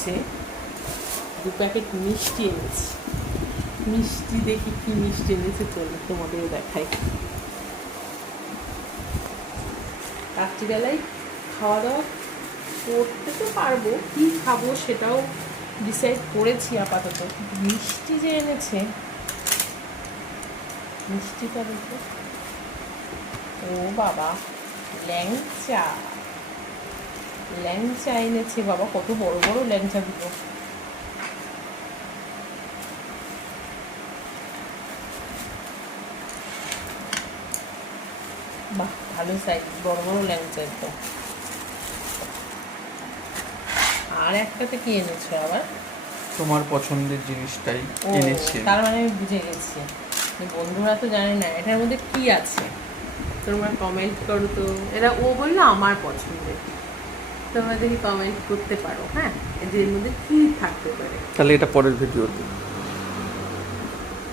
এনেছে, 2 প্যাকেট মিষ্টি এনেছে। মিষ্টি দেখি কি মিষ্টি এনেছে, চলো তোমাদেরও দেখাই। রাত্রিবেলায় খাওয়া দাওয়া করতে তো পারবো, কি খাবো সেটাও ডিসাইড করেছি আপাতত। মিষ্টি যে এনেছে, মিষ্টিটা দেখো, ও বাবা, ল্যাংচা ল্যাংচা এনেছে বাবা, কত বড় বড় ল্যাংচা দুটো। বাহ, ভালো সাইজ, বড় বড় ল্যাংচা একদম। আর একটাতে কি এনেছো আবার? তোমার পছন্দের জিনিসটাই এনেছি। তার মানে আমি বুঝে গেছি, বন্ধুরা তো জানে না এটার মধ্যে কি আছে। তোমরা কমেন্ট করো তো। এরা ও বললো আমার পছন্দের, তোমরা দেখি কমেন্ট করতে পারো, হ্যাঁ, এদের মধ্যে কি থাকতে পারে। তাহলে এটা পরের ভিডিওতে।